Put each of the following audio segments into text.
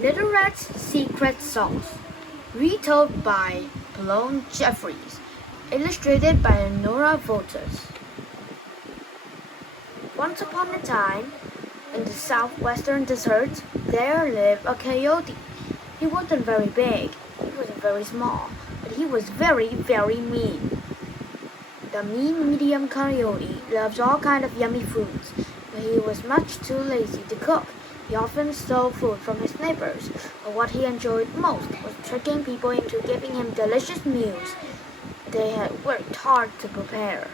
Little Red's Secret Sauce, retold by Palone Jeffries, illustrated by Nora Volters. Once upon a time, in the southwestern desert, there lived a coyote. He wasn't very big, he wasn't very small, but he was very, very mean. The mean medium coyote loves all kinds of yummy foods, but he was much too lazy to cook. He often stole food from his neighbors, but what he enjoyed most was tricking people into giving him delicious meals they had worked hard to prepare.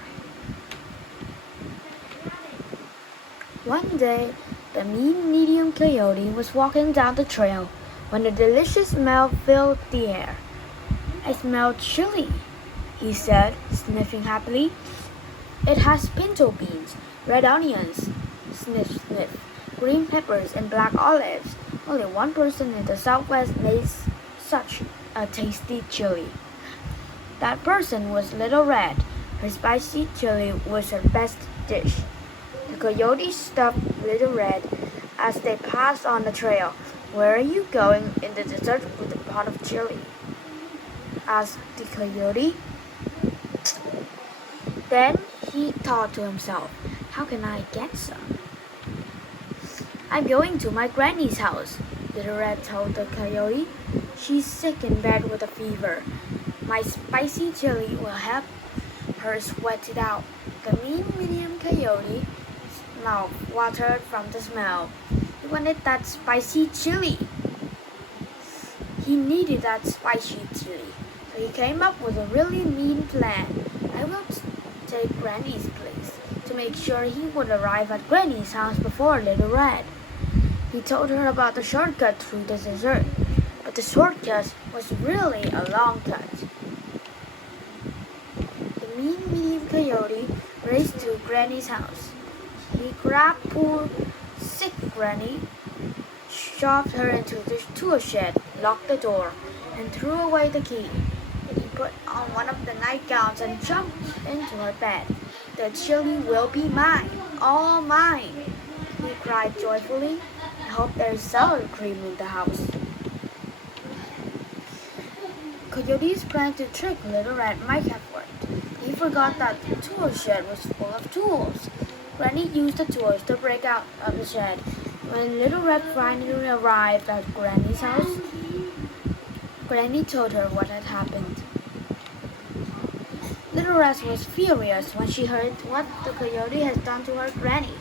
One day, the mean medium coyote was walking down the trail when a delicious smell filled the air. "I smell chili," he said, sniffing happily. "It has pinto beans, red onions," sniff, sniff, "green peppers and black olives. Only one person in the Southwest makes such a tasty chili." That person was Little Red. Her spicy chili was her best dish. The coyote stopped Little Red as they passed on the trail. "Where are you going in the desert with a pot of chili?" asked the coyote. Then he thought to himself, "How can I get some?" "I'm going to my granny's house," Little Red told the coyote. "She's sick in bed with a fever. My spicy chili will help her sweat it out." The mean medium coyote's mouth watered from the smell. He wanted that spicy chili. He needed that spicy chili. So he came up with a really mean plan. "I will take Granny's place," to make sure he would arrive at Granny's house before Little Red. He told her about the shortcut through the desert, but the shortcut was really a long cut. The mean medium coyote raced to Granny's house. He grabbed poor, sick Granny, shoved her into the tool shed, locked the door, and threw away the key. Then he put on one of the nightgowns and jumped into her bed. "The chili will be mine, all mine," he cried joyfully. "I hope there's sour cream in the house." Coyote's plan to trick Little Red might have worked. He forgot that the tool shed was full of tools. Granny used the tools to break out of the shed. When Little Red finally arrived at Granny's house, Granny told her what had happened. Little Red was furious when she heard what the coyote had done to her Granny.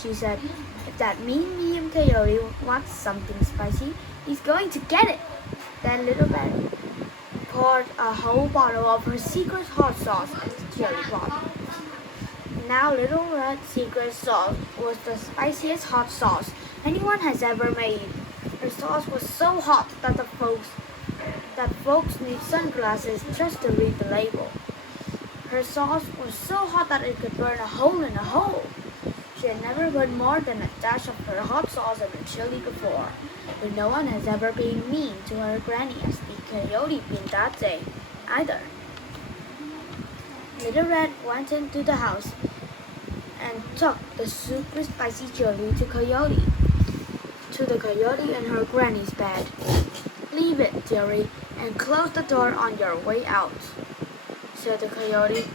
She said, "If that mean medium coyote wants something spicy, he's going to get it." Then Little Red poured a whole bottle of her secret hot sauce in the chili pot. Now Little Red's secret sauce was the spiciest hot sauce anyone has ever made. Her sauce was so hot that folks need sunglasses just to read the label. Her sauce was so hot that it could burn a hole in a hole. She had never put more than a dash of her hot sauce in her chili before, but no one has ever been mean to her Granny as the coyote been that day, either. Little Red went into the house and took the super spicy chili to the coyote in her Granny's bed. "Leave it, dearie, and close the door on your way out," said the coyote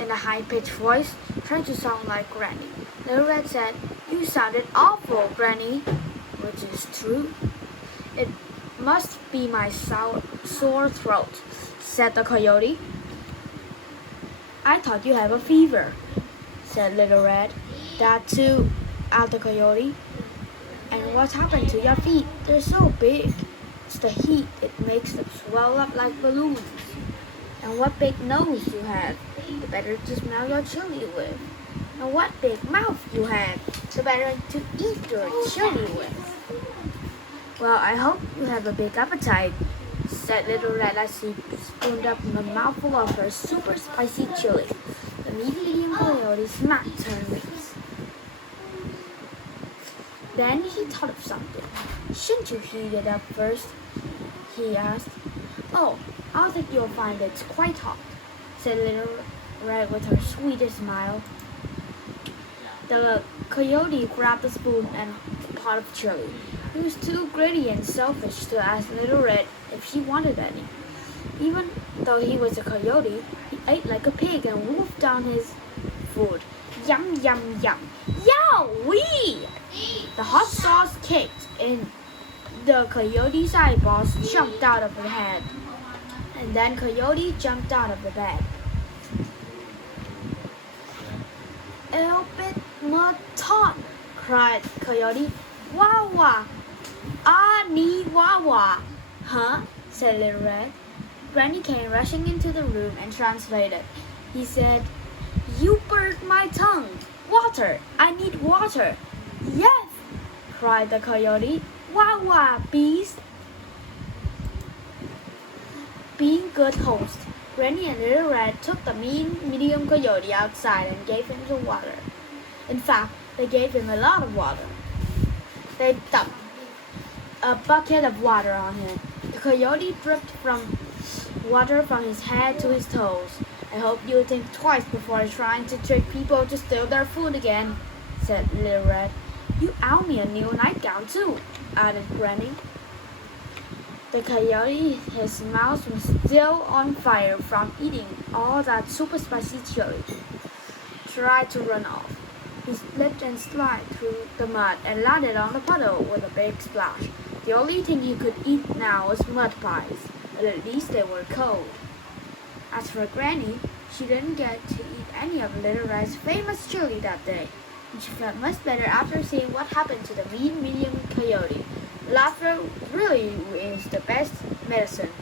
in a high-pitched voice, trying to sound like Granny. Little Red said, "You sounded awful, Granny," which is true. "It must be my sore throat," said the coyote. "I thought you have a fever," said Little Red. "That too," added the coyote. "And what happened to your feet? They're so big." "It's the heat. It makes them swell up like balloons." "And what big nose you have, the better to smell your chili with." "And what big mouth you have, the better to eat your chili with." "Well, I hope you have a big appetite," said Little Red as she spooned up a mouthful of her super spicy chili. The medium coyote smacked her lips. Then he thought of something. "Shouldn't you heat it up first?" he asked. "Oh, I think you'll find it's quite hot," said Little Red with her sweetest smile. The coyote grabbed a spoon and a pot of chili. He was too greedy and selfish to ask Little Red if she wanted any. Even though he was a coyote, he ate like a pig and wolfed down his food. Yum, yum, yum. Yow-wee! The hot sauce kicked in. The coyote's eyeballs jumped out of her head. And then Coyote jumped out of the bed. "El bit maton!" cried Coyote. "Wah-wah! Ah nee wah-wah!" "Huh?" said Little Red. Granny came rushing into the room and translated. He said, "You burned my tongue! Water! I need water!" "Yes!" cried the Coyote. "Wah-wah, beast!" Being good hosts, Granny and Little Red took the medium coyote outside and gave him some water. In fact, they gave him a lot of water. They dumped a bucket of water on him. The coyote dripped from water from his head to his toes. "I hope you think twice before trying to trick people to steal their food again," said Little Red. "You owe me a new nightgown too," added Granny. The coyote, his mouth was still on fire from eating all that super spicy chili, tried to run off. He slipped and slid through the mud and landed on the puddle with a big splash. The only thing he could eat now was mud pies, but at least they were cold. As for Granny, she didn't get to eat any of Little Red's famous chili that day, and she felt much better after seeing what happened to the medium coyote. Laughter really is the best medicine.